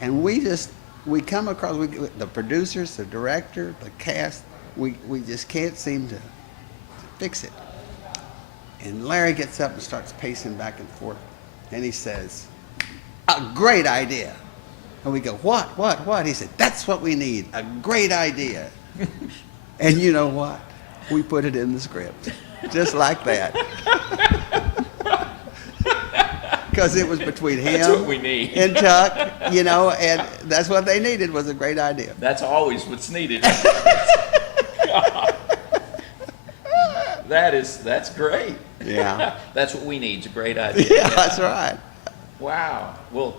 And we come across, the producers, the director, the cast, we just can't seem to fix it. And Larry gets up and starts pacing back and forth. And he says, a great idea. And we go, what? He said, that's what we need, a great idea. And you know what? We put it in the script, just like that. Because it was between That's what him we need. and Chuck, and that's what they needed, was a great idea. That's always what's needed. That's great. Yeah. That's what we need. It's a great idea. Yeah, that's right. Wow. Well,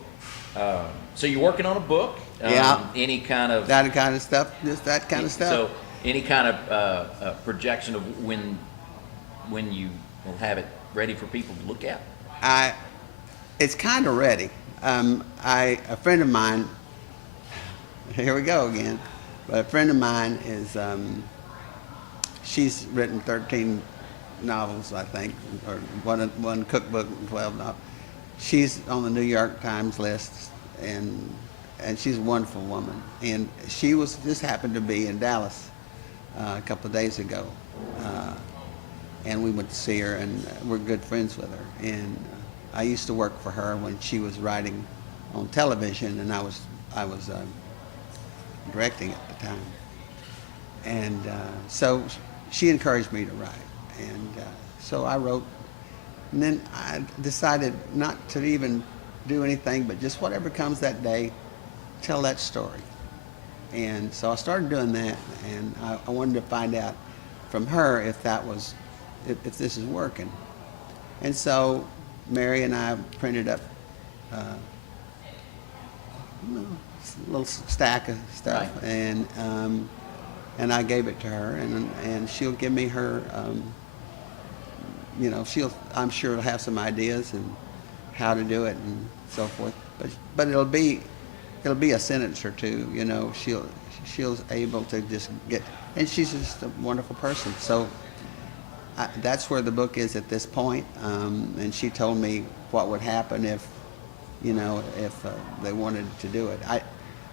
so you're working on a book? Yeah. Any kind of That kind of stuff, just that kind of stuff. So, any kind of projection of when you will have it ready for people to look at? It's kind of ready. A friend of mine, here we go again, but a friend of mine is, she's written 13 novels, I think, or one cookbook and 12 novels. She's on the New York Times list, and she's a wonderful woman. And she just happened to be in Dallas a couple of days ago, and we went to see her, and we're good friends with her. And I used to work for her when she was writing on television, and I was directing at the time. And so she encouraged me to write, and so I wrote. And then I decided not to even do anything, but just whatever comes that day, tell that story. And so I started doing that, and I wanted to find out from her if this is working. And so Mary and I printed up a little stack of stuff, Right. and I gave it to her, and she'll give me her, I'm sure will have some ideas and how to do it and so forth. But it'll be a sentence or two, she'll able to just get, and she's just a wonderful person. So that's where the book is at this point. And she told me what would happen if they wanted to do it.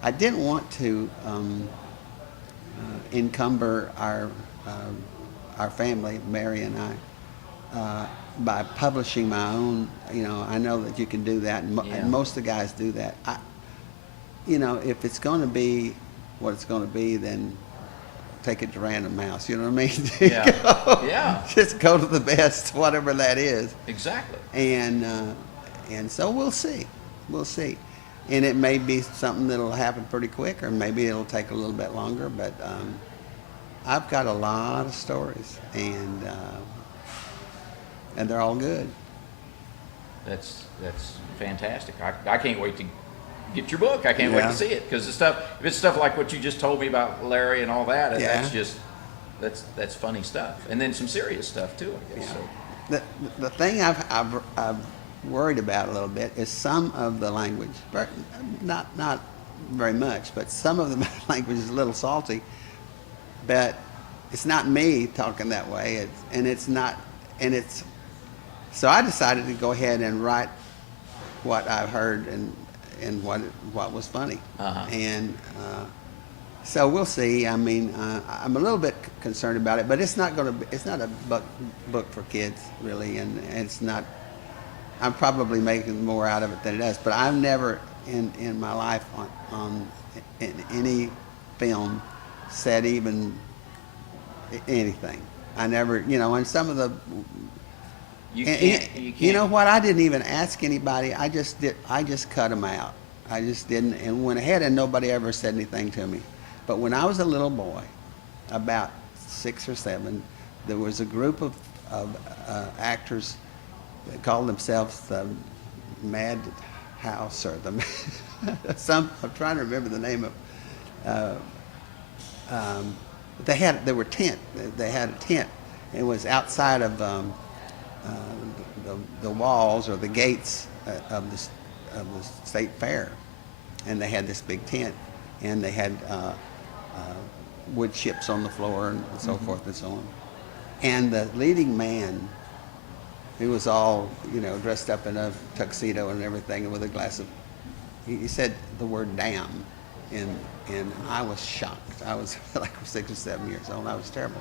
I didn't want to encumber our family, Mary and I, by publishing my own. I know that you can do that, and most of the guys do that. If it's going to be what it's going to be, then take it to Random House. You know what I mean? Yeah. Yeah. Just go to the best, whatever that is. Exactly. And so we'll see. And it may be something that'll happen pretty quick, or maybe it'll take a little bit longer. But I've got a lot of stories, and they're all good. That's fantastic. I can't wait to get your book. I can't wait to see it, because if it's stuff like what you just told me about Larry and all that, that's funny stuff, and then some serious stuff too, I guess. Yeah. So. The thing I've worried about a little bit is some of the language, not very much, but some of the language is a little salty. But it's not me talking that way, so I decided to go ahead and write what I've heard and what was funny. Uh-huh. And so we'll see. I mean, I'm a little bit concerned about it, but it's not a book for kids really, and it's not. I'm probably making more out of it than it does. But I've never in my life in any film said even anything. I never, and some of the. You can't. You know what? I didn't even ask anybody. I just cut them out. I just didn't, and went ahead, and nobody ever said anything to me. But when I was a little boy, about 6 or 7, there was a group of actors that called themselves the Mad House, or I'm trying to remember the name of. They had a tent. It was outside of the walls or the gates of the state fair, and they had this big tent, and they had wood chips on the floor and so Mm-hmm. forth and so on. And the leading man, who was all dressed up in a tuxedo and everything, with a glass of he said the word damn, and I was shocked. I was like 6 or 7 years old. I was terrible.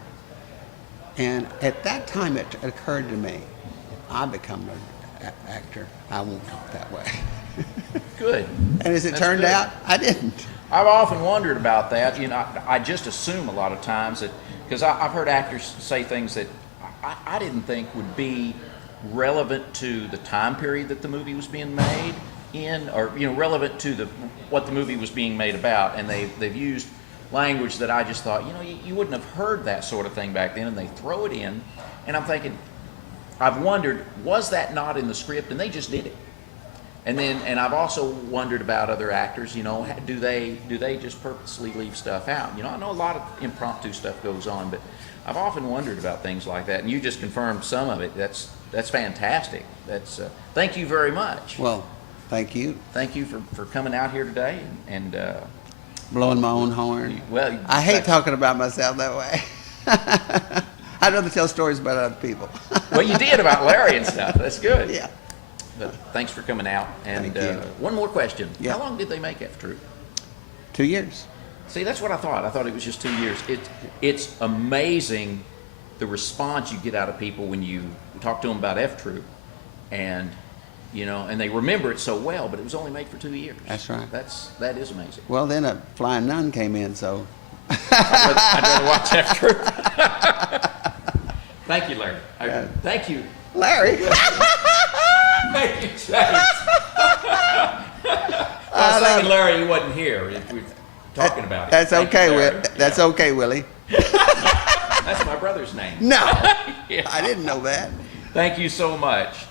And at that time, it occurred to me, I become an actor. I won't talk that way. Good. And as it That's turned good. out, I didn't. I've often wondered about that. You know, I just assume a lot of times that, because I've heard actors say things that I didn't think would be relevant to the time period that the movie was being made in, or relevant to what the movie was being made about, and they've used language that I just thought, you wouldn't have heard that sort of thing back then, and they throw it in, and I'm thinking, I've wondered, was that not in the script, and they just did it? And I've also wondered about other actors, do they just purposely leave stuff out? I know a lot of impromptu stuff goes on, but I've often wondered about things like that, and you just confirmed some of it. That's fantastic. Thank you very much. Well, thank you. Thank you for coming out here today and Blowing my own horn. well, I hate talking about myself that way. I'd rather tell stories about other people. Well, you did about Larry and stuff. That's good. Yeah. But thanks for coming out. And Thank you. one more question. Yeah. How long did they make F Troop? 2 years. See, that's what I thought. I thought it was just 2 years. It's amazing the response you get out of people when you talk to them about F Troop, and and they remember it so well. But it was only made for 2 years. That's right. That is amazing. Well, then a flying nun came in, so. I'd rather watch F Troop. Thank you, Larry. Thank you. Larry. Thank you, James. I was thinking Larry, he wasn't here. We were talking about it. That's Thank okay, you, Larry. That's Yeah. okay, Willie. That's my brother's name. No, Yeah. I didn't know that. Thank you so much.